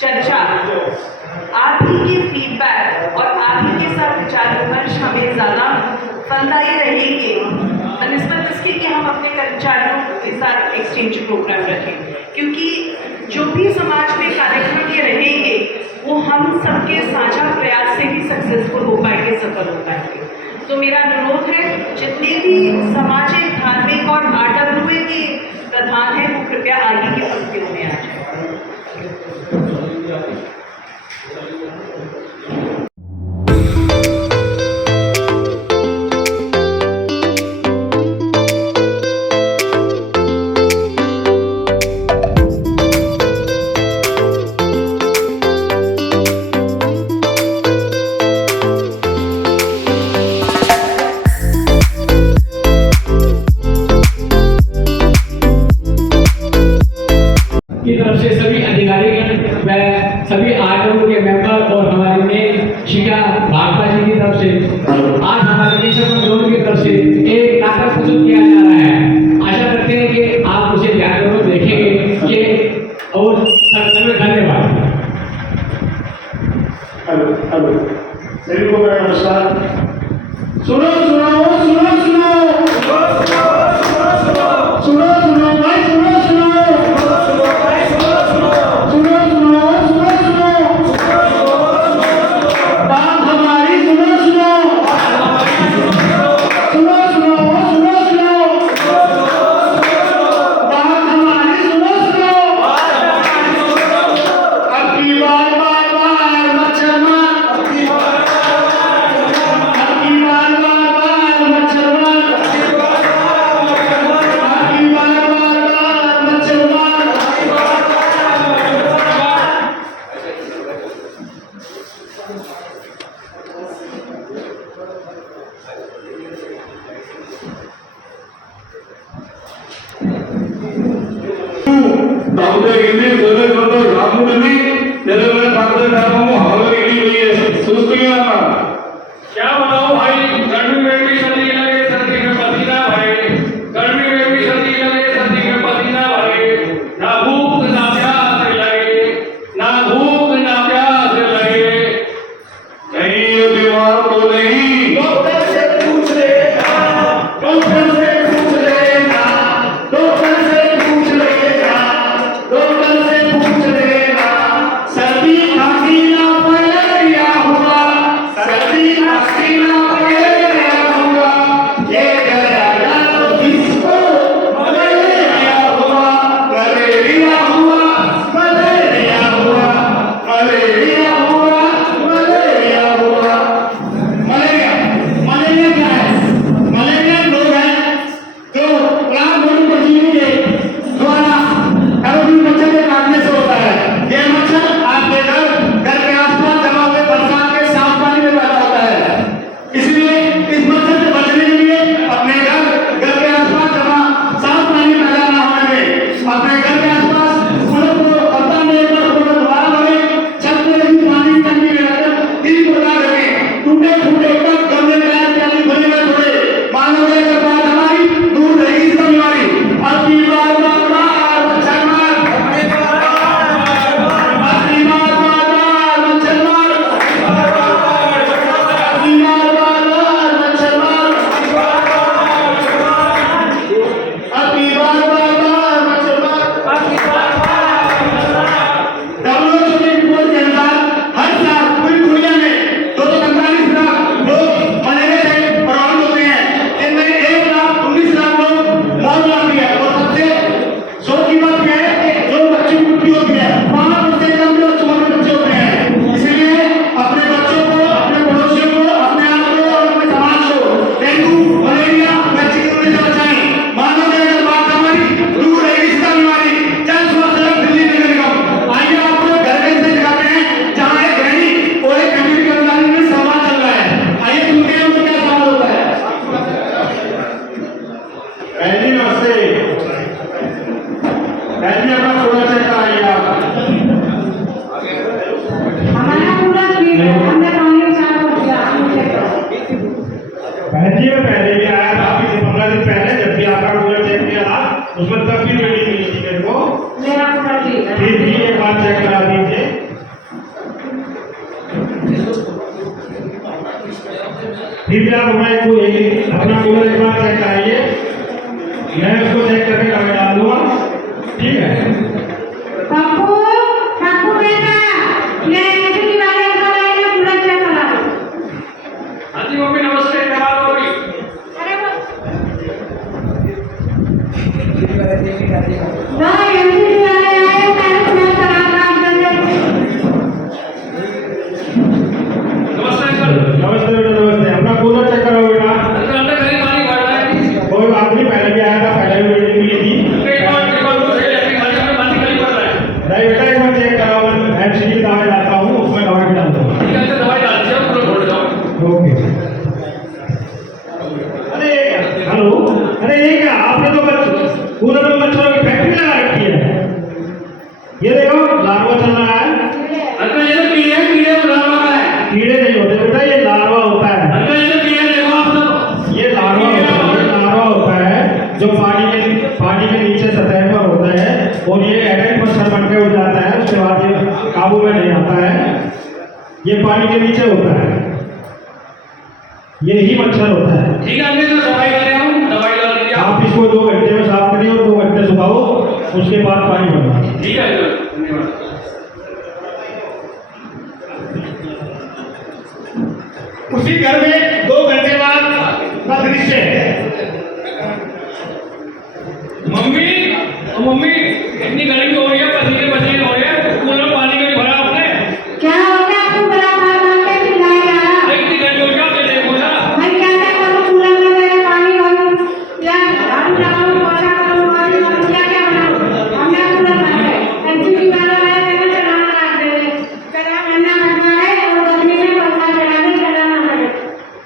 चर्चा, आप ही के फीडबैक और आप ही के साथ विचार विमर्श हमें ज़्यादा फलदायी रहेंगे बनिस्बत इसके कि हम अपने कर्मचारियों के साथ एक्सचेंज प्रोग्राम रखें, क्योंकि जो भी समाज में कार्यक्रम ये रहेंगे वो हम सबके साझा प्रयास से ही सक्सेसफुल हो पाएंगे, सफल हो पाएंगे। तो मेरा अनुरोध है, जितने भी सामाजिक, धार्मिक और आटरुए के प्रधान हैं वो कृपया आगे की पंक्तियों में आ जाए। की तरफ से सभी अधिकारीगण व सभी आरटीओ के मेंबर और हमारे मेन शिका भागपा जी की तरफ से आज हमारे केशव जोन की तरफ से एक नाटक प्रस्तुत किया जा रहा है। आशा करते हैं कि आप उसे ध्यानपूर्वक देखेंगे ये और धन्यवाद। हेलो सभी को मेरा नमस्कार। सुनो सुनो सुनो सुनो सुनो सुनो भाई सुनो सुनो दाऊदगिरी जरे जरे रामुडनी तेरे में पागल डालूं हमारे लिए सुस्तियां क्या बताओ भाई। गर्मी में भी सर्दी लगे, सर्दी में पसीना भाई। गर्मी में भी सर्दी लगे, सर्दी में पसीना भाई। ना भूख ना प्यास लगे, ना भूख ना प्यास लगे। कहीं ये बीमार तो नहीं? डॉक्टर से पूछ लेना, डॉक्टर से पूछ लेना, डॉक्टर से पूछ लेना, डॉक्टर से पूछ लेना। सर्दी खांसी ना फैलिया हुआ, रीडिंग मिली थी मेरे को। मेरा पूरा ठीक है। फिर भी एक बार चेक करा दीजिए। फिर भी आप अपना कूलर एक बार चेक कराइए, मैं उसको चेक करके दवाई डाल दूंगा, ठीक है। पप्पू पप्पू बेटा, मैं एमसीडी वाले को लाइए पूरा चेक करा दो। हाँ जी मम्मी नमस्ते, क्या हो गई? अरे वो एमसीडी वाले आए, मैंने चेक करा काम कर दिया। नमस्ते सर। नमस्ते बेटा, नमस्ते। अपना कूलर चेक कराओ बेटा। अंदर अंदर कहीं पानी भर रहा है। कोई बात नहीं, पहले भी आया था, पहले भी रीडिंग मिली थी। एक बार तो सही है, खाली में पानी कहीं भर रहा है। नहीं बेटा, एक बार चेक कराओ, मैं एमसीडी दवाई डालता हूँ, उसमें दवाई भी डाल दूंगा। ठीक है, तो दवाई डाल दीजिए, पूरा छोड़ जाओ। ओके। अरे हेलो, अरे ये क्या, आपने तो कूलर में मच्छरों की फैक्ट्री लगा रखी है। ये देखो लार्वा चल रहा है। अंकल ये तो कीड़े उड़ा रहा है। कीड़े नहीं होते बेटा, ये लार्वा होता है। अंकल ये तो कीड़े देखो आप सब। ये लार्वा होता है जो पानी के नीचे सतह पर होता है, और ये एडेंट मच्छर बन के उड़ जाता है, उसके बाद ये काबू में नहीं आता है। ये पानी के नीचे होता है, यही मच्छर होता है। ठीक है अंकल, तो दवाई ले रहा हूँ, दवाई डाल दीजिए आप। आप इसको 2 घंटे में साफ करिए और 2 घंटे सुखाओ, उसके बाद पानी भरना। ठीक है अंकल, धन्यवाद। उसी घर में 2 घंटे बाद का दृश्य है। मम्मी इतनी गर्मी हो रही है, पसीने हो रहे हैं, कूलर में पानी नहीं भरा आपने। क्या हो गया? आपको बड़ा मार के चिल्लाएगा। इतनी गर्मी हो रही है, आपने देखो ना। मैं क्या करूँ? कूलर में मेरे पानी भरूं या झाड़ू लगाऊं, पोछा करूं, पानी भरूं, क्या बनाऊं? हमने कूलर बनाया है, एमसीडी वाला है, मैंने चलाना रख दे, चला करना पड़ता है, और गर्मी में पंखा चला के चलाना पड़ेगा।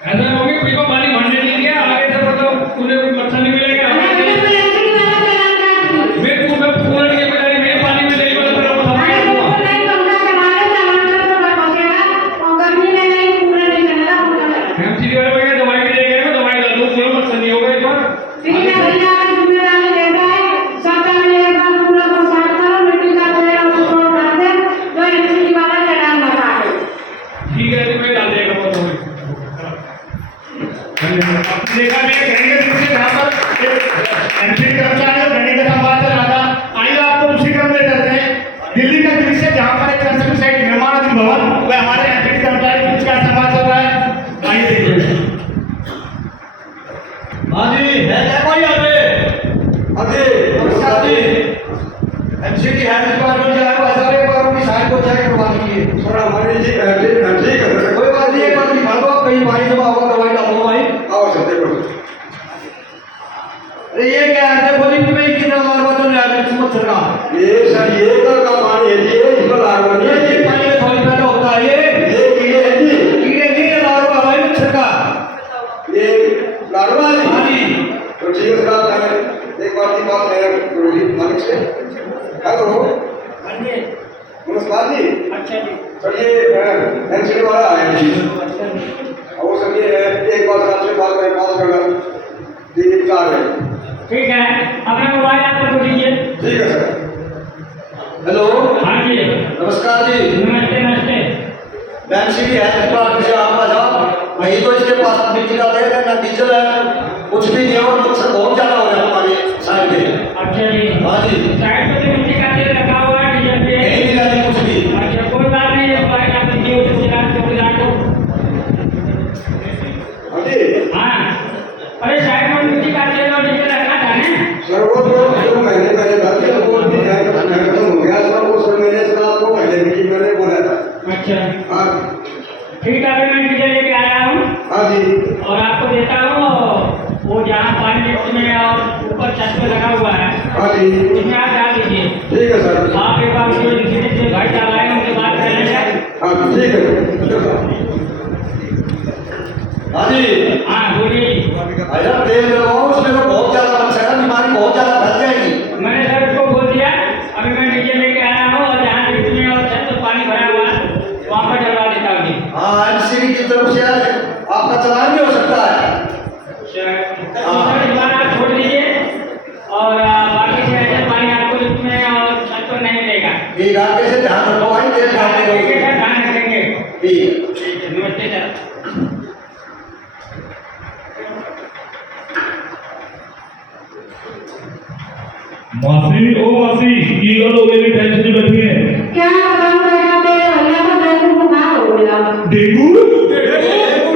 ऐसा मम्मी कोई को पानी भरने नहीं दिया, आगे से मतलब कूलर में मच्छर नहीं मिलेगा। मैं एमसीडी वाला चलाना चाहती हूँ। मैं कूलर के बजाय मैं पानी में नहीं बदल रहा हूँ। अरे बिल्कुल नहीं, पंखा चला के चलाना तो बचेगा, और गर्मी में नहीं, कूलर नहीं चलेगा, पंखा चलेगा। एमसीडी वाले भैया दवाई भी दे गए, मैं दवाई डाल दूँ, कूलर मच्छर नहीं होगा इस बार। ठीक है भैया, आप जिम्मेदारी लेता है, सप्ताह में एक बार कूलर को साफ करो, मिट्टी का तेल और उसको डाल दे, जो एमसीडी वाला चलाना काटे। ठीक है, तो मैं डाल देगा वो दवाई। देखा मैं कहने के पीछे यहाँ पर एमसीडी कर्मचारी और घंटे का संवाद चल रहा था। आइए आपको उसी क्रम में चलते हैं। दिल्ली का दृश्य जहाँ पर एक कंस्ट्रक्शन साइट निर्माणाधीन भवन, वह हमारे एमसीडी कर्मचारी के बीच क्या संवाद चल रहा है, आइए देखिए। हाँ जी, है क्या कोई यहाँ पे? अभी नमस्कार जी, एमसीडी हेल्थ डिपार्टमेंट से आया हुआ है, एक बार उनकी साइट को चेक करवा दीजिए। सर हमारी जी ठीक है, कोई बात नहीं, एक बार निकाल दो, कहीं पानी जमा होगा, दवाई डालो भाई। आओ सर देखो। अरे ये क्या है, देखो जी तुम्हें कितना लार्वा चल रहा है मच्छर का। ये सर ये कल का पानी है जी, इसमें लार्वा नहीं है ये जी। पानी में थोड़ी पैदा होता है ये कीड़े है जी, कीड़े नहीं है, लार्वा भाई मच्छर का। ये लार्वा है हाँ जी। जी, तो ठीक है सर, मैं एक बार की बात है रोहित मालिक से। हेलो नमस्कार जी। अच्छा जी। सर ये एमसीडी वाला आया जी, और सर ये एक बार आपसे बात करना जी, चार है। ठीक है, अपना मोबाइल नंबर को दीजिए। ठीक है सर। हेलो, हाँ जी, नमस्कार जी, नमस्ते नमस्ते। एमसीडी हेल्थ डिपार्टमेंट से आपका जवाब। वही तो इसके पास मिट्टी का तेल है, ना डीजल है, कुछ भी नहीं है, और मच्छर बहुत ज्यादा हो रहा है हमारे साइड में। अच्छा जी, हाँ जी, साइड पे तो मिट्टी का तेल रखा हुआ है, डीजल पे। नहीं मिला जी कुछ भी। अच्छा, कोई बात नहीं, ये मोबाइल आप दीजिए, उसे चिराग को बुला दो। हाँ जी हाँ, अरे साइड में मिट्टी का तेल और डीजल रखना था ना? सर वो तो मैंने पहले डाल दिया, वो खत्म हो गया सर, वो सर मैंने सर आपको पहले भी मैंने बोला था। अच्छा, हाँ ठीक है, अभी मैं डीजल लेके आया हूँ हाँ जी और आपको देता हूँ। वो जहाँ पानी लिफ्ट में और ऊपर छत पे लगा हुआ है, हाँ जी उसमें आप डाल दीजिए। ठीक है सर। आप एक बार जो किसी भाई साहब आए उनसे बात कर लेंगे। हाँ ठीक है। हाँ जी, हाँ बोलिए जी। अरे तेल लगाओ, उसमें तो बहुत ज्यादा मच्छर है, बीमारी बहुत ज्यादा फैल जाएगी। मैंने सर उसको बोल दिया, अभी मैं डीजे लेके आया हूँ और जहाँ लिफ्ट में और छत पे पानी भरा हुआ है वहाँ पर डलवा देता हूँ जी। हाँ, एमसीडी की तरफ से आपका चलान भी हो सकता है। सर, इस बार आप छोड़ दीजिए और बाकी से ऐसे पानी ठीक आगे से ध्यान रखो भाई, तेज ध्यान रखो। ध्यान रखेंगे। ठीक नमस्ते सर। मासी ओ मासी की गलो मेरी टेंशन में बैठी है। क्या बताऊं बेटा, मेरे भैया को डेंगू बुखार हो गया। डेंगू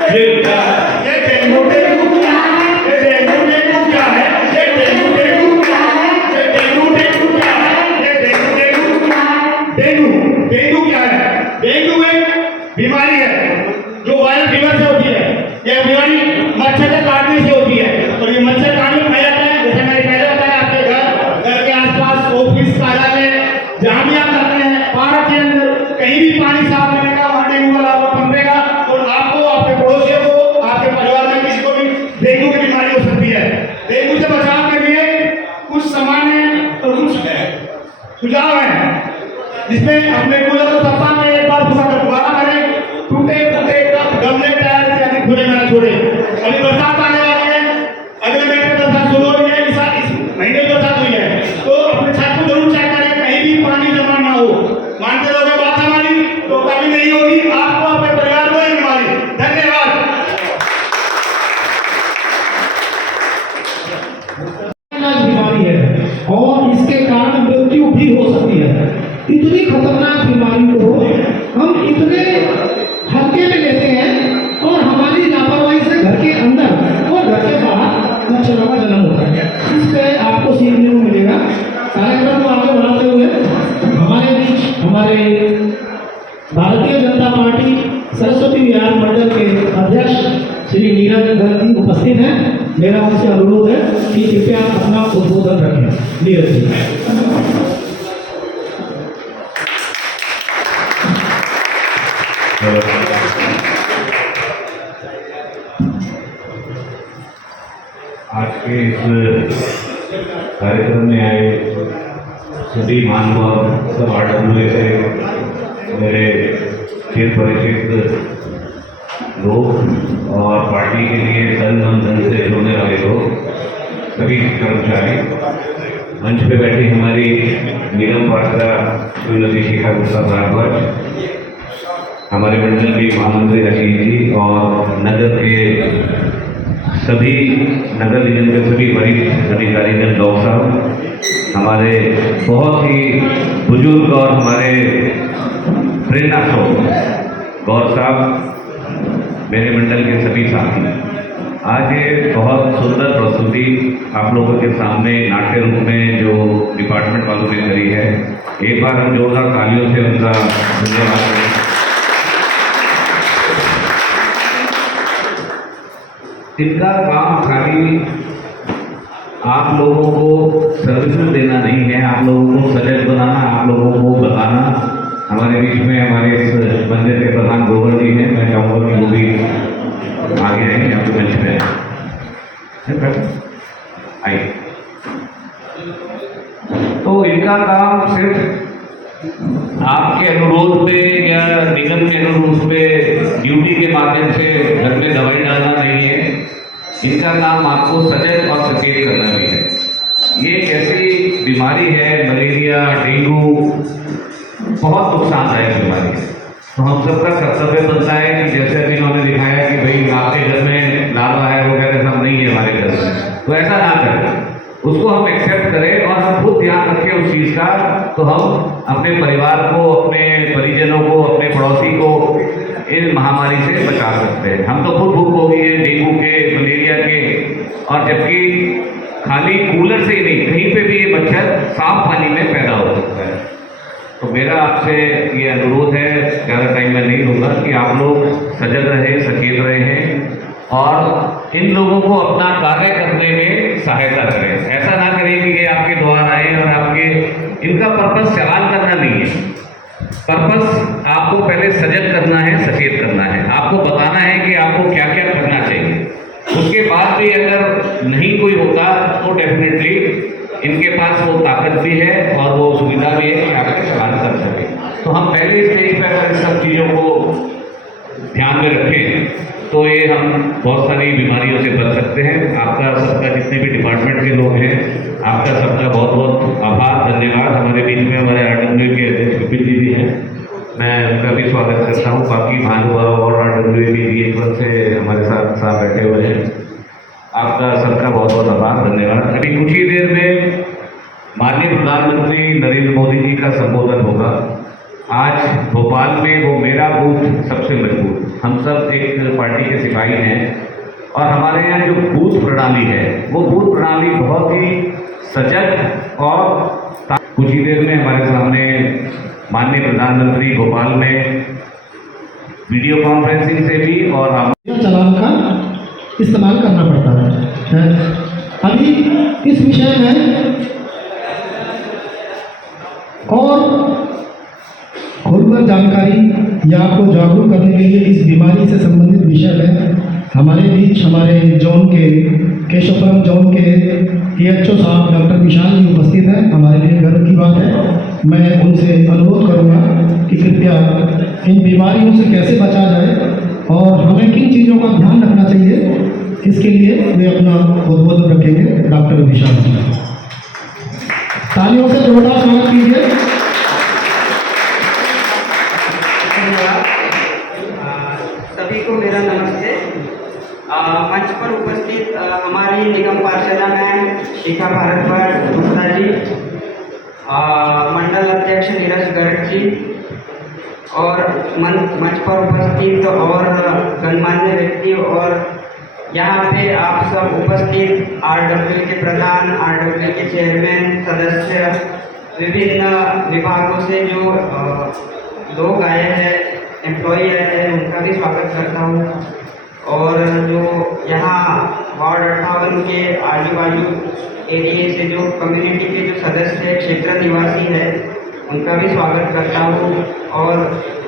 ये क्या है? ये डेंगू डेंगू क्या है? ये डेंगू डेंगू क्या है? ये डेंगू डेंगू क्या है? ये डेंगू डेंगू क्या है? ये डेंगू डेंगू क्या है? डेंगू डेंगू क्या है? डेंगू एक बीमारी है जो वायरल फीवर से होती है। यह बीमारी मच्छर के काटने से होती है और ये मच्छर काटने में फैल जाता है। जैसे मैंने पहले बताया, आपके घर के आसपास, ऑफिस, कार्यालय, जहाँ भी आप करते हैं, पार्क के अंदर कहीं भी पानी साफ करने का वहाँ डेंगू वाला आपको पनपेगा और आपको, आपके पड़ोसियों को, आपके परिवार में किसी को भी डेंगू की बीमारी हो सकती है। डेंगू से बचाव के लिए कुछ सामान्य और कुछ सुझाव हैं, जिसमें अपने कूलर को सप्ताह में एक बार दोबारा करें। टूटे फूटे कप, गमले, टायर इत्यादि खुले न छोड़े। अभी बरसात आने वाली है, अगले महीने में बरसात शुरू हो रही है, इस महीने में बरसात हुई है, तो अपने छत को जरूर चेक करें, कहीं भी पानी जमा ना हो। मानते रहोगे बात हमारी तो कभी नहीं होगी आपको, अपने परिवार को ये बीमारी। धन्यवाद। बीमारी है और इसके कारण मृत्यु भी हो सकती है। इतनी खतरनाक बीमारी को हम इतने हल्के में लेते हैं और हमारी लापरवाही से घर के अंदर और घर के बाहर मच्छरों का जन्म होता है। इस पे आपको सीखने को मिलेगा। कार्यक्रम को आगे बढ़ाते हुए हमारे बीच हमारे भारतीय जनता पार्टी सरस्वती विहार मंडल के अध्यक्ष श्री नीरज गांधी उपस्थित हैं। मेरा उनसे अनुरोध है कि कृपया अपना उद्बोधन रखें। नीरज जी। आज के इस कार्यक्रम में आए सभी महानुभाव, सब आडम्बरे से मेरे चिर परिचित लोग और पार्टी के लिए तन मन धन से जुड़ने वाले लोग, सभी कर्मचारी, मंच पे बैठी हमारी नीलम पात्रा, श्रीमती शिखा गुप्ता भारद्वाज, हमारे मंडल के महामंत्री रशीद जी और नगर के सभी नगर निगम के सभी वरिष्ठ अधिकारीगण, डॉक्टर साहब, हमारे बहुत ही बुजुर्ग और हमारे प्रेरणा स्रोत गौर साहब, मेरे मंडल के सभी साथी। आज ये बहुत सुंदर प्रस्तुति आप लोगों के सामने नाट्य रूप में जो डिपार्टमेंट वालों ने करी है, एक बार हम जोरदार तालियों से उनका धन्यवाद करें। इनका काम खाली आप लोगों को सर्विसेज देना नहीं है, आप लोगों को सजग बनाना, आप लोगों को बताना। हमारे बीच में हमारे इस मंदिर के प्रधान गोबर जी हैं, मैं चाहूँगा कि वो भी आगे आएंगे, आपके मंच पे आइए। तो इनका काम सिर्फ आपके अनुरोध पे या निगम के अनुरोध पे ड्यूटी के माध्यम से घर में दवाई डालना नहीं है। इनका काम आपको सजग और सचेत करना भी है। ये एक ऐसी बीमारी है, मलेरिया, डेंगू, बहुत नुकसानदायक बीमारी है। तो हम सबका कर्तव्य बनता है कि जैसे अभी उन्होंने दिखाया कि भाई आपके घर में लार्वा है, वो कह रहे सब नहीं है हमारे घर में, तो ऐसा ना करें, उसको हम एक्सेप्ट करें और हम खुद ध्यान रखें उस चीज़ का, तो हम अपने परिवार को, अपने परिजनों को, अपने पड़ोसी को इन महामारी से बचा सकते हैं। हम तो खुद भूख हो गई है डेंगू के, मलेरिया के, और जबकि खाली कूलर से ही नहीं, कहीं पे भी ये मच्छर साफ पानी में पैदा हो सकता है। तो मेरा आपसे ये अनुरोध है, ज़्यादा टाइम मैं नहीं लूँगा, कि आप लोग सजग रहें, सचेत रहें और इन लोगों को अपना कार्य करने में सहायता करें। ऐसा ना करें कि ये आपके द्वार आए और आपके, इनका पर्पस चालान करना नहीं है। पर्पस आपको पहले सजग करना है, सचेत करना है, आपको बताना है कि आपको क्या क्या करना चाहिए। उसके बाद भी अगर नहीं कोई होता तो डेफिनेटली इनके पास वो ताकत भी है और वो सुविधा भी है कि आपके चालान कर सके। तो हम पहले स्टेज पर अगर इन सब चीज़ों को ध्यान में रखें तो ये हम बहुत सारी बीमारियों से बच सकते हैं। आपका सबका, जितने भी डिपार्टमेंट के लोग हैं, आपका सबका बहुत बहुत आभार, धन्यवाद। हमारे बीच में हमारे आरडब्ल्यू के अध्यक्ष स्वागत करता हूँ। बाकी महानुभाव और RWAB से हमारे साथ बैठे हुए हैं, आपका सबका बहुत बहुत आभार, धन्यवाद। अभी कुछ ही देर में माननीय प्रधानमंत्री नरेंद्र मोदी जी का संबोधन होगा। आज भोपाल में वो मेरा बूथ सबसे मजबूत, हम सब एक पार्टी के सिपाही हैं और हमारे यहाँ जो बूथ प्रणाली है वो बूथ प्रणाली बहुत ही सजग और कुछ ही देर में हमारे सामने माननीय प्रधानमंत्री भोपाल में वीडियो कॉन्फ्रेंसिंग से भी और चालान का इस्तेमाल करना पड़ता है। अभी इस विषय में और खुलकर जानकारी या आपको जागरूक करने के लिए इस बीमारी से संबंधित विषय में हमारे बीच हमारे जोन के केशवपुरम जोन के PHO साहब डॉक्टर विशाल जी उपस्थित हैं। हमारे लिए गर्व की बात है। मैं उनसे अनुरोध करूंगा कि कृपया इन बीमारियों से कैसे बचा जाए और हमें किन चीज़ों का ध्यान रखना चाहिए, इसके लिए वे अपना उद्बोधन रखेंगे। डॉक्टर विशाल जी, तालियों से जोरदार स्वागत कीजिए। सभी को मेरा नमस्ते। मंच पर उपस्थित हमारी निगम पार्षदा मैम शिखा भारद्वाज गुप्ता जी, मंडल अध्यक्ष नीरज गर्ग जी और मंच पर उपस्थित और गणमान्य व्यक्ति और यहाँ पे आप सब उपस्थित RWA के प्रधान, RWA के चेयरमैन, सदस्य, विभिन्न विभागों से जो लोग आए हैं, एम्प्लॉई आए हैं, उनका भी स्वागत करता हूँ। और जो यहाँ वार्ड 58 के आजू बाजू एरिए से जो कम्युनिटी के जो सदस्य क्षेत्र निवासी है, उनका भी स्वागत करता हूँ। और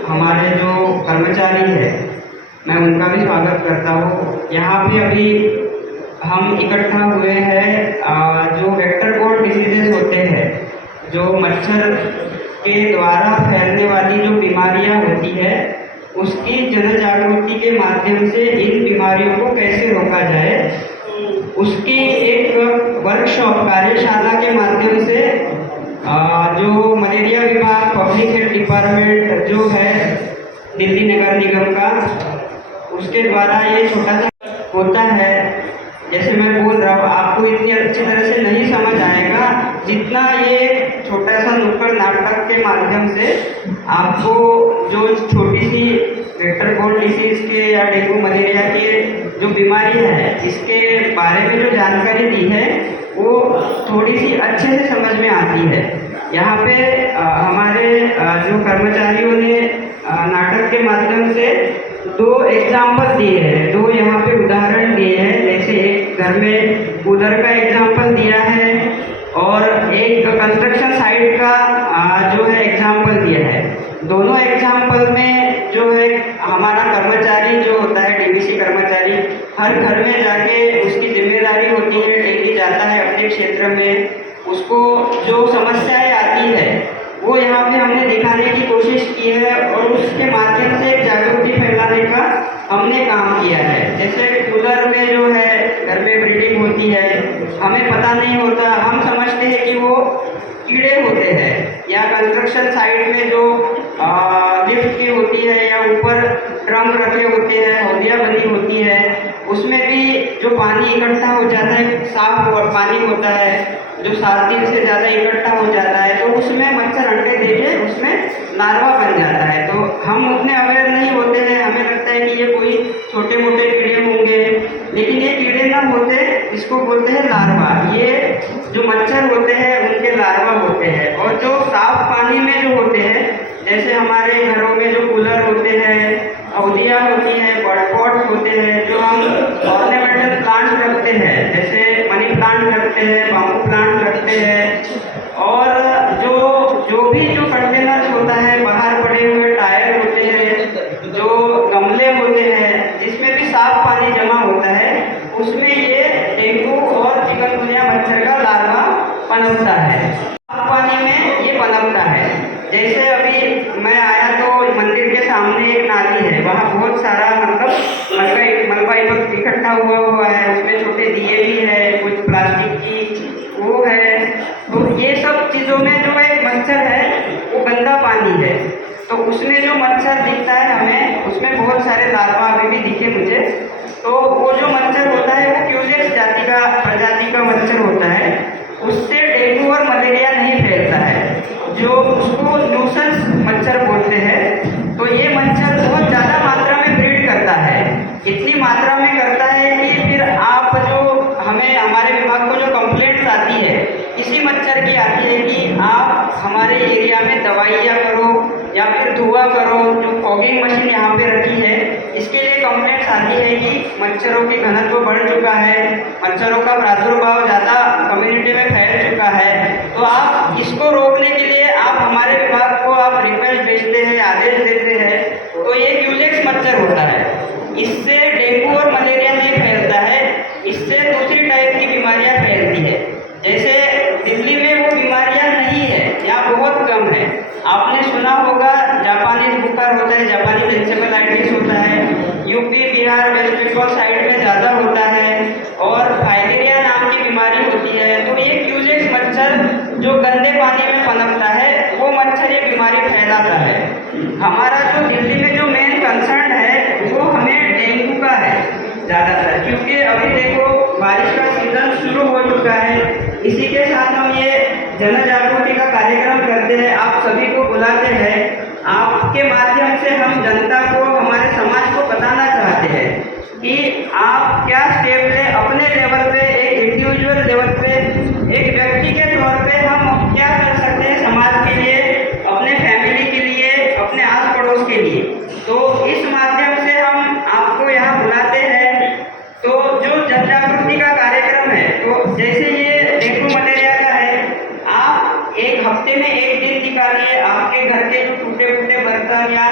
हमारे जो कर्मचारी है, मैं उनका भी स्वागत करता हूँ। यहाँ पे अभी हम इकट्ठा हुए हैं जो वेक्टर बोर्न डिसीजेस होते हैं, जो मच्छर के द्वारा फैलने वाली जो बीमारियाँ होती है, उसकी जन जागृति के माध्यम से इन बीमारियों को कैसे रोका जाए, उसकी एक वर्कशॉप कार्यशाला के माध्यम से जो मलेरिया विभाग, पब्लिक हेल्थ डिपार्टमेंट जो है दिल्ली नगर निगम का, उसके द्वारा ये छोटा सा होता है। जैसे मैं बोल रहा हूँ, आपको इतनी अच्छी तरह से नहीं समझ आएगा जितना ये छोटा सा नुक्कड़ नाटक के माध्यम से आपको जो छोटी सी वेक्टर बोर्न डिसीज के या डेंगू मलेरिया के जो बीमारी है, इसके बारे में जो जानकारी दी है वो थोड़ी सी अच्छे से समझ में आती है। यहाँ पे हमारे जो कर्मचारियों ने नाटक के माध्यम से 2 एग्जाम्पल दिए हैं, 2 यहाँ पे उदाहरण दिए हैं। जैसे एक घर में कूलर का एग्जाम्पल दिया है और एक कंस्ट्रक्शन साइट का जो है एग्जाम्पल दिया है। दोनों एग्जाम्पल में जो है हमारा कर्मचारी जो होता है, DVC कर्मचारी, हर घर में जाके उसकी जिम्मेदारी होती है, डेली जाता है अपने क्षेत्र में, उसको जो समस्याएं आती है वो यहाँ पे हमने दिखाने की कोशिश की है और उसके माध्यम से एक जागृति फैलाने का हमने काम किया है। जैसे कूलर में जो है घर में ब्रीडिंग होती है, हमें पता नहीं होता, हम समझते हैं कि वो कीड़े होते हैं, या कंस्ट्रक्शन साइट में जो लिफ्ट की होती है या ऊपर ड्रम रखे होते हैं, हौदियाँ बनी होती है, उसमें भी जो पानी इकट्ठा हो जाता है, साफ पानी होता है जो 7 दिन से ज़्यादा इकट्ठा हो जाता है, तो उसमें मच्छर अंडे देके उसमें लार्वा बन जाता है। तो हम उतने अवेयर नहीं होते हैं, हमें लगता है कि ये कोई छोटे मोटे कीड़े होंगे, लेकिन ये कीड़े ना होते, इसको बोलते हैं लार्वा। ये जो मच्छर होते हैं उनके लार्वा होते हैं। और जो साफ पानी में जो होते हैं, जैसे हमारे घरों में जो कूलर होते हैं, हौदियाँ होती हैं, पॉट होते हैं, जो हम ऑर्नामेंटल प्लांट्स रखते हैं, जैसे मनी प्लांट रखते हैं, बाम्बू प्लांट रखते हैं, और जो भी जो कंटेनर्स होता है, बाहर पड़े हुए टायर होते हैं, जो गमले होते हैं, जिसमें भी साफ पानी जमा होता है, उसमें ये डेंगू और चिकनगुनिया मच्छर का लार्वा पनपता है। साफ पानी में ये पनपता है। जैसे अभी मैं आया तो मंदिर के सामने एक नाली है, वहाँ बहुत सारा मलबा इकट्ठा हुआ है, उसमें छोटे दिए भी है, कुछ प्लास्टिक की वो है। तो ये सब चीज़ों में जो एक मच्छर है वो गंदा पानी है, तो उसमें जो मच्छर दिखता है हमें, उसमें बहुत सारे लार्वा अभी भी दिखे मुझे। तो वो जो मच्छर होता है वो क्यूलेक्स प्रजाति का मच्छर होता है। उससे डेंगू और मलेरिया नहीं फैलता है, जो उसको न्यूसेंस मच्छर बोलते हैं। तो ये मच्छर बहुत ज़्यादा मात्रा में ब्रीड करता है, इतनी मात्रा में करता है कि फिर आप जो हमें हमारे विभाग को जो कंप्लेंट्स आती है इसी मच्छर की आती है कि आप हमारे एरिया में दवाइयाँ करो या फिर धुआं करो। जो फॉगिंग मशीन यहाँ पे रखी है इसके लिए कंप्लेंट्स आती है कि मच्छरों की घनत्व बढ़ चुका है, मच्छरों का प्रादुर्भाव ज़्यादा कम्युनिटी में फैल चुका है। तो आप इसको रोकने के लिए आप हमारे विभाग को आप रिक्वेस्ट भेजते हैं, आदेश देते हैं। तो ये क्यूलेक्स मच्छर होता है, इससे डेंगू और मलेरिया नहीं फैलता है, इससे दूसरी टाइप की बीमारियां फैलती है। जैसे दिल्ली में वो बीमारियां नहीं है, यहाँ बहुत कम है। आपने सुना होगा जापानीज बुखार होता है, जापानीज एन्सेफेलाइटिस होता है, UP Bihar West Bengal side में ज़्यादा होता है, और फाइलेरिया नाम की बीमारी होती है। तो ये क्यूलेक्स मच्छर जो गंदे पानी में पनपता है वो मच्छर ये बीमारी फैलाता है। हमारा जो दिल्ली में जो मेन कंसर्न है वो हमें डेंगू का है ज़्यादातर, क्योंकि अभी देखो बारिश का सीजन शुरू हो चुका है। इसी के साथ हम ये जन जागृति का कार्यक्रम करते हैं, आप सभी को बुलाते हैं। आपके माध्यम से हम जनता को, हमारे समाज को बताना चाहते हैं कि आप क्या स्टेप लें अपने लेवल पे, एक इंडिविजुअल लेवल पे, एक व्यक्ति के तौर पे हम क्या कर सकते हैं समाज के लिए, अपने फैमिली के लिए, अपने आस पड़ोस के लिए। तो इस माध्यम से हम आपको यहाँ बुलाते हैं। तो जो जन जागृति का कार्यक्रम है, तो जैसे ये डेंगू मलेरिया का है, आप एक हफ्ते में एक दिन निकालिए। आपके घर के जो टूटे फूटे बर्तन या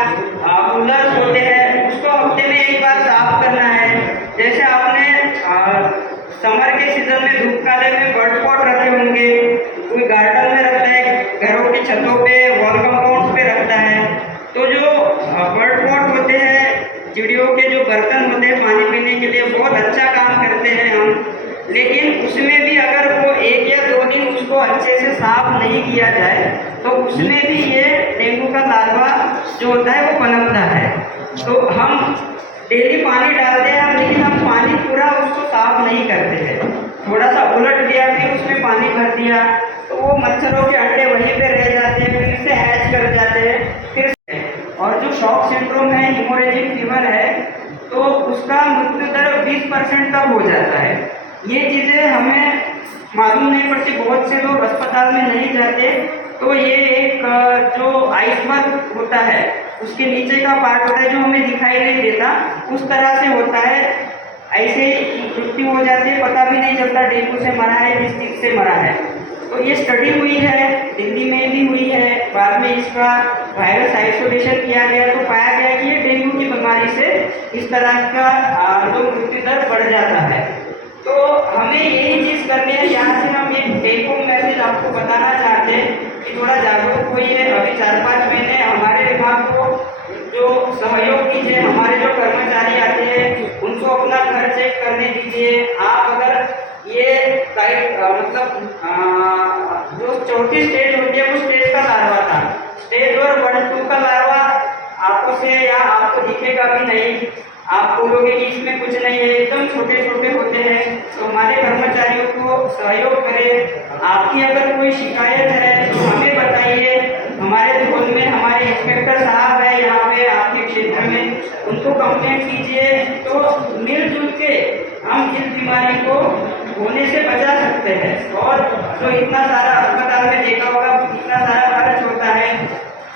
कूलर्स होते हैं उसको हफ्ते में एक बार साफ करना है। जैसे आपने समर के सीजन में धूप काले में बर्ड पॉट रखे होंगे, कोई गार्डन में रखता है, घरों की छतों पे, वॉल कंपाउंड पे रखता है। तो जो बर्ड पॉट होते हैं, चिड़ियों के जो बर्तन होते हैं पानी पीने के लिए, बहुत अच्छा काम करते हैं हम। लेकिन उसमें भी अगर वो 1 या 2 दिन उसको अच्छे से साफ नहीं किया जाए तो उसमें भी ये डेंगू का लार्वा जो होता है वो पनपता है। तो हम डेली पानी डालते हैं लेकिन हम पानी पूरा उसको साफ नहीं करते हैं, थोड़ा सा उलट दिया फिर उसमें पानी भर दिया तो वो मच्छरों के अंडे वहीं पे रह जाते हैं, फिर से हैच कर जाते हैं फिर। और जो शॉक सिंड्रोम है, हिमोरेजिक फीवर है, तो उसका मृत्यु दर 20% तक हो जाता है। ये चीज़ें हमें मालूम नहीं पड़ती, बहुत से लोग अस्पताल में नहीं जाते। तो ये एक जो आइसबर्ग होता है उसके नीचे का पार्ट होता है जो हमें दिखाई नहीं देता, उस तरह से होता है। ऐसे मृत्यु हो जाती है, पता भी नहीं चलता डेंगू से मरा है किस चीज़ से मरा है। तो ये स्टडी हुई है, दिल्ली में भी हुई है, बाद में इसका वायरस आइसोलेशन किया गया तो पाया गया कि ये डेंगू की बीमारी से इस तरह का जो मृत्यु दर बढ़ जाता है। तो हमें यही चीज़ करनी है। यहाँ से हम एक टेक होम मैसेज आपको बताना चाहते हैं कि थोड़ा जागरूक होइए। अभी 4-5 महीने हमारे विभाग को जो सहयोग कीजिए, हमारे जो कर्मचारी आते हैं उनको अपना घर चेक करने दीजिए। आप अगर ये मतलब जो 4थी स्टेज होती है उस स्टेज का लार्वा था, स्टेज और 1-2 का लार्वा आपको से या आपको दिखेगा भी नहीं, आप बोलोगे कि इसमें कुछ नहीं है, एकदम छोटे छोटे होते हैं। तो हमारे कर्मचारियों को सहयोग करें। आपकी अगर कोई शिकायत है तो हमें बताइए, हमारे जोन में हमारे इंस्पेक्टर साहब है यहाँ पे आपके क्षेत्र में, उनको कंप्लेंट कीजिए। तो मिलजुल के हम इस बीमारी को होने से बचा सकते हैं। और जो इतना सारा अस्पताल में देखा होगा, इतना सारा खर्च होता है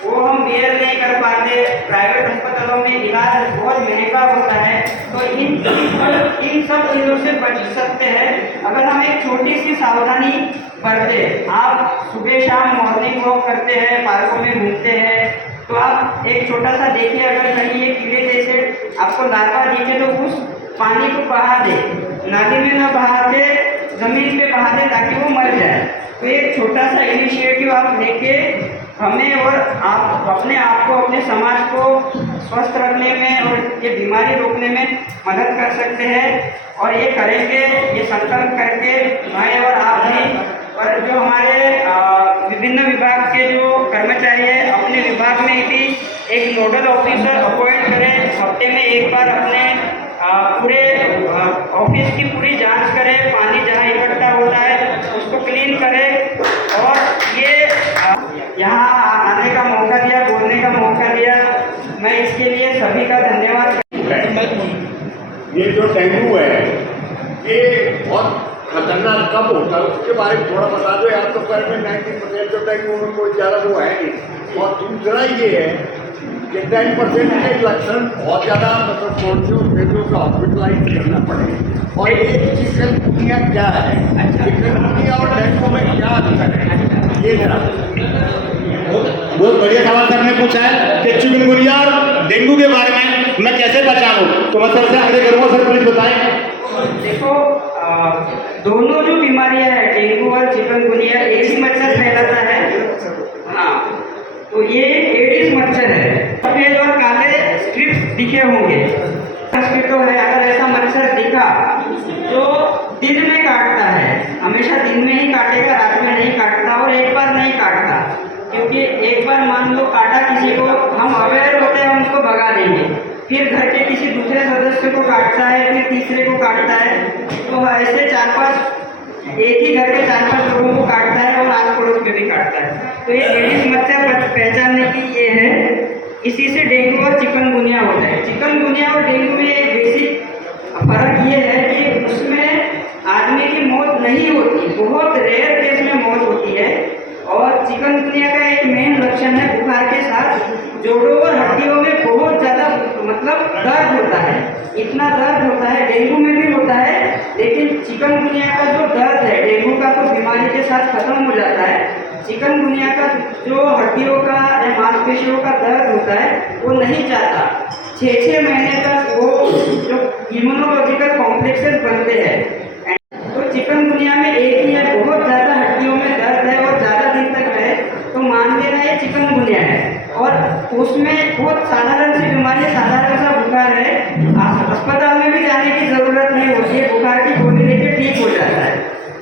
वो हम बेयर नहीं कर पाते। प्राइवेट अस्पतालों में इलाज बहुत महंगा होता है। तो इन सब चीज़ों से बच सकते हैं अगर हम एक छोटी सी सावधानी बरते। आप सुबह शाम मॉर्निंग वॉक करते हैं, पार्कों में घूमते हैं, तो आप एक छोटा सा देखिए, अगर कहीं ये कीड़े जैसे आपको लार्वा दिखे तो उस पानी को बहा दे, नाली में न बहा के जमीन पे बहा दे ताकि वो मर जाए। तो एक छोटा सा इनिशिएटिव आप लेके हमें और आप अपने आप को, अपने समाज को स्वस्थ रखने में और ये बीमारी रोकने में मदद कर सकते हैं। और ये करेंगे, ये संकल्प करके मैं और आप भी, और जो हमारे विभिन्न विभाग के जो कर्मचारी है अपने विभाग में भी एक नोडल ऑफिसर अपॉइंट करें, हफ्ते में एक बार अपने पूरे ऑफिस की पूरी जांच करें, पानी जहां इकट्ठा होता है उसको क्लीन करें। और ये यहाँ आने का मौका दिया, बोलने का मौका दिया, मैं इसके लिए सभी का धन्यवाद। ये जो डेंगू है ये बहुत खतरनाक कब होता है उसके बारे में थोड़ा बता दो यार। तो पर में 90% जो डेंगू में कोई ज़्यादा वो है नहीं। और दूसरा ये है कि 10% के लक्षण बहुत ज़्यादा मतलब पेशों को हॉस्पिटलाइज करना पड़े। और ये चिकनगुनिया क्या है, चिकनगुनिया और डेंगू में क्या अंतर है, ये जरा। बहुत बढ़िया सवाल सर ने पूछा है कि चिकनगुनिया और डेंगू के बारे में मैं कैसे पहचानूं, तो मैं सर से आगे करूँगा। सर प्लीज बताएं। देखो दोनों जो बीमारियां है डेंगू और चिकनगुनिया एक ही मच्छर फैलाता है। हाँ, तो ये एडिस मच्छर है। सफेद और काले स्ट्रिप्स दिखे होंगे। मस्कीटो है, अगर ऐसा मच्छर दिखा तो दिन में काटता है, हमेशा दिन में ही काटेगा, रात में नहीं काटता। और एक बार नहीं काटता, क्योंकि एक बार मान लो काटा किसी को, हम अवेयर होते हैं, हम उसको भगा देंगे। फिर घर के किसी दूसरे सदस्य को काटता है, फिर तीसरे को काटता है। तो ऐसे 4-5 एक ही घर के 4-5 लोगों को काटता है और आस पड़ोस में भी काटता है। तो ये एडिस मच्छर पहचानने की ये है। इसी से डेंगू और चिकनगुनिया होता है। चिकनगुनिया और डेंगू में एक बेसिक फर्क ये है कि उसमें आदमी की मौत नहीं होती, बहुत रेयर केस में मौत होती है। और चिकनगुनिया का एक मेन लक्षण है बुखार के साथ जोड़ों और हड्डियों में बहुत ज़्यादा मतलब दर्द होता है। इतना दर्द होता है, डेंगू में भी होता है, लेकिन चिकनगुनिया का जो दर्द है, डेंगू का तो बीमारी के साथ खत्म हो जाता है। चिकनगुनिया का जो हड्डियों का या मांसपेशियों का दर्द होता है वो नहीं जाता। 6-6 महीने तक वो जो इम्यूनोलॉजिकल कॉम्प्लेक्सेस बनते हैं। तो चिकनगुनिया में एक ही है, बहुत ज़्यादा हड्डियों में दर्द है और ज़्यादा दिन तक है, तो मान लेना ये चिकनगुनिया है। और उसमें बहुत साधारण सी बीमारी, साधारण सा बुखार है, अस्पताल में भी जाने की ज़रूरत नहीं होती है, बुखार की गोली लेके ठीक हो जाता है।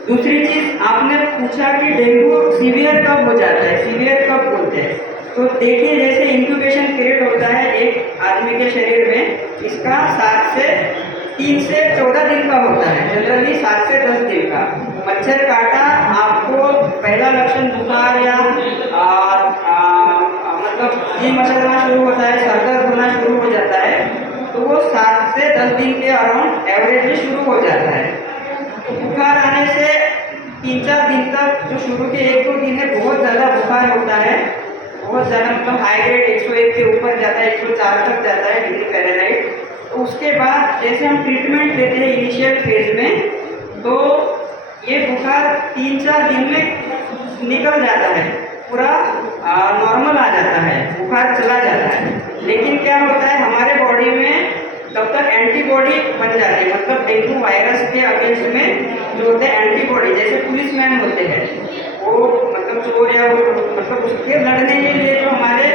दूसरी चीज़ आपने पूछा कि डेंगू सीवियर कब हो जाता है, सीवियर कब बोलते हैं। तो देखिए जैसे इंक्यूबेशन पीरियड होता है एक आदमी के शरीर में, इसका 3 से 14 दिन का होता है, जनरली 7 से 10 दिन का। मच्छर काटा, आपको पहला लक्षण बुखार या मतलब जी मचलना शुरू होता है, सर दर्द होना शुरू हो जाता है, तो वो 7 से 10 दिन के अराउंड एवरेज शुरू हो जाता है। तो बुखार आने से 3-4 दिन तक जो शुरू के 1-2 दिन है बहुत ज़्यादा बुखार होता है, बहुत ज़्यादा मतलब हाई ग्रेड 101 के ऊपर जाता है, 104 तक जाता है डिग्री फ़ारेनहाइट। तो उसके बाद जैसे हम ट्रीटमेंट देते हैं इनिशियल फेज में, तो ये बुखार 3-4 दिन में निकल जाता है, पूरा नॉर्मल आ जाता है, बुखार चला जाता है। लेकिन क्या होता है हमारे बॉडी में तब तक एंटीबॉडी बन जाती है, मतलब डेंगू वायरस के अगेंस्ट में जो होते हैं एंटीबॉडी, जैसे पुलिसमैन होते हैं वो मतलब चोर या वो मतलब उसके लड़ने के लिए जो हमारे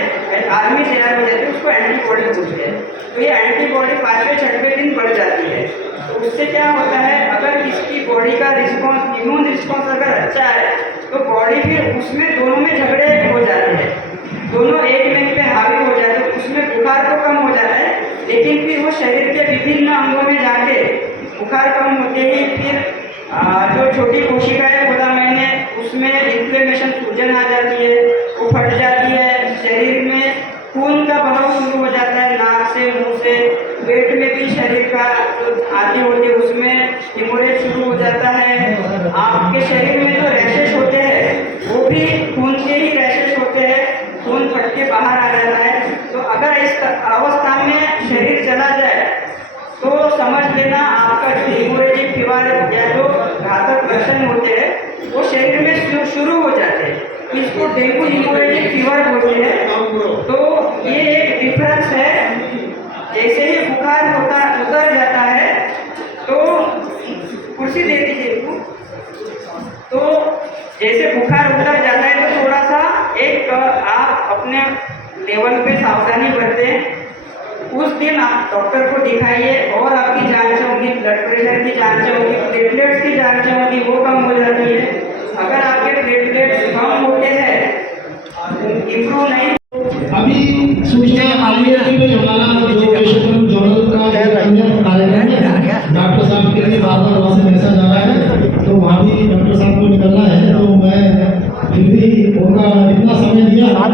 आर्मी तैयार हो जाते हैं उसको एंटीबॉडी बोलते हैं। तो ये एंटीबॉडी 5वें-6वें दिन बढ़ जाती है। तो उससे क्या होता है, अगर इसकी बॉडी का रिस्पॉन्स, इम्यून रिस्पॉन्स अगर अच्छा है तो बॉडी फिर उसमें दोनों में झगड़े हो जाते हैं, दोनों एक में पे हावी हो जाते हैं, उसमें बुखार तो कम हो जाता है, लेकिन फिर वो शरीर के विभिन्न अंगों में जाके बुखार कम होते ही फिर जो छोटी कोशिकाएं बोला मैंने, उसमें इन्फ्लेमेशन, सूजन आ जाती है, वो फट जाती है, शरीर में खून का बहाव शुरू हो जाता है, नाक से, मुंह से, पेट में भी शरीर का जो आती होती है उसमें हेमोरेज शुरू हो जाता है। आपके शरीर में जो रैशेस होते हैं वो भी खून के ही रैशेस होते हैं, खून फट के बाहर आ जाता है। तो अगर इस अवस्था में शरीर चला जाए तो समझ लेना आपका जो हेमोरेजिक फीवर या जो घातक लक्षण होते हैं वो शरीर में शुरू हो जाते हैं। इसको डेंगू हेमोरेजिक फीवर बोलते हैं। तो ये एक डिफरेंस है, जैसे ही बुखार उतर जाता है तो कुर्सी दे दीजिए इनको। तो जैसे बुखार उतर जाता है तो थोड़ा सा एक आप अपने लेवल पे सावधानी बरतें। उस दिन आप डॉक्टर को दिखाइए और आपकी जांच होगी, ब्लड प्रेशर की जांच होगी, प्लेटलेट्स की जांच होगी, वो कम हो जाती है। अगर आपके प्लेटलेट्स कम होते हैं इम्प्रूव नहीं। अभी सूचना आई है कि भाई हमारा जो केशवपुरम जोनल का एक अन्य कार्यक्रम है, डॉक्टर साहब के लिए बार बार वहाँ से मैसेज आ रहा है, तो वहाँ भी डॉक्टर साहब को निकलना है। तो मैं फिर भी उनका इतना समय दिया और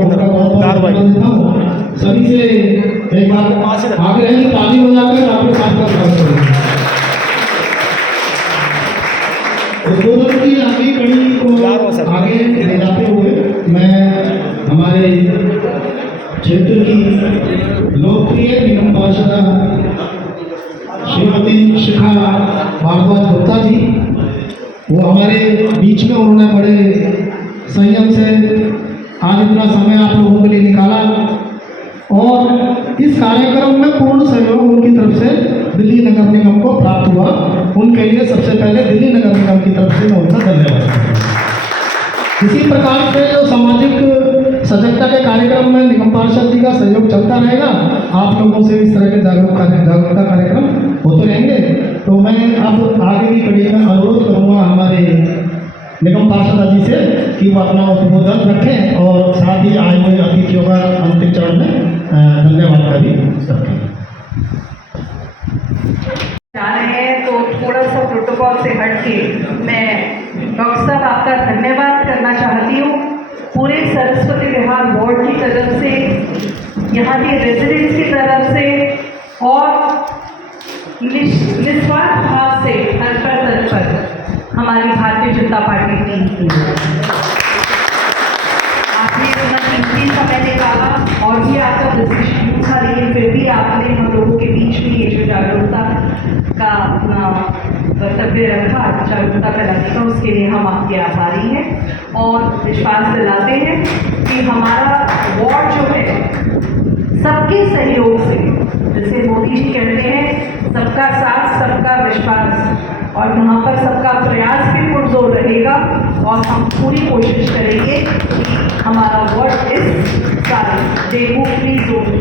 उनका बहुत धन्यवाद देता हूँ। सभी से एक बार आगे रहेंगे, ताली बजाकर डॉक्टर साहब का स्वागत करेंगे। उद्बोधन की आगे कड़ी को आगे ले जाते हुए मैं हमारे क्षेत्र की लोकप्रिय निगम पार्षद श्रीमती शिखा भारद्वाज गुप्ता जी, वो हमारे बीच में उन्होंने बड़े संयम से आज इतना समय आप लोगों के लिए निकाला और इस कार्यक्रम में पूर्ण सहयोग उनकी तरफ से दिल्ली नगर निगम को प्राप्त हुआ। उनके लिए सबसे पहले दिल्ली नगर निगम की तरफ से मैं उनका धन्यवाद करता हूं। इसी प्रकार से जो सामाजिक सजगता के कार्यक्रम में निगम पार्षद जी का सहयोग चलता रहेगा, आप लोगों से इस तरह के जागरूकता कार्यक्रम होते रहेंगे। तो मैं अब आगे की कड़ी में अनुरोध करूँगा हमारे निगम पार्षद जी से कि वो अपना उद्बोधन रखें और साथ ही आए हुए अतिथियों का अंतिम चरण में धन्यवाद का भी रखें। जा रहे हैं तो थोड़ा सा प्रोटोकॉल से हट के मैं डॉक्टर साहब आपका धन्यवाद करना चाहती हूँ पूरे सरस्वती विहार वार्ड की तरफ से, यहाँ के रेजिडेंट्स की तरफ से और निस्वार्थ भाव से हर पर हमारी भारतीय जनता पार्टी टीम की। आपने इतना कीमती समय निकाला और भी आपका बिजली शेड्यूल था, लेकिन फिर भी आपने हम लोगों के बीच में ये जो जागरूकता का अपना कर्तव्य रखा, जागरूकता फैलाने का, उसके लिए हम आपके आभारी हैं और विश्वास दिलाते हैं कि हमारा वार्ड जो है सबके सहयोग से, जैसे मोदी जी कहते हैं सबका साथ सबका विश्वास, और यहाँ पर सबका प्रयास भी पुरजोर रहेगा और हम पूरी कोशिश करेंगे कि हमारा वार्ड इस साल डेंगू फ्री जोन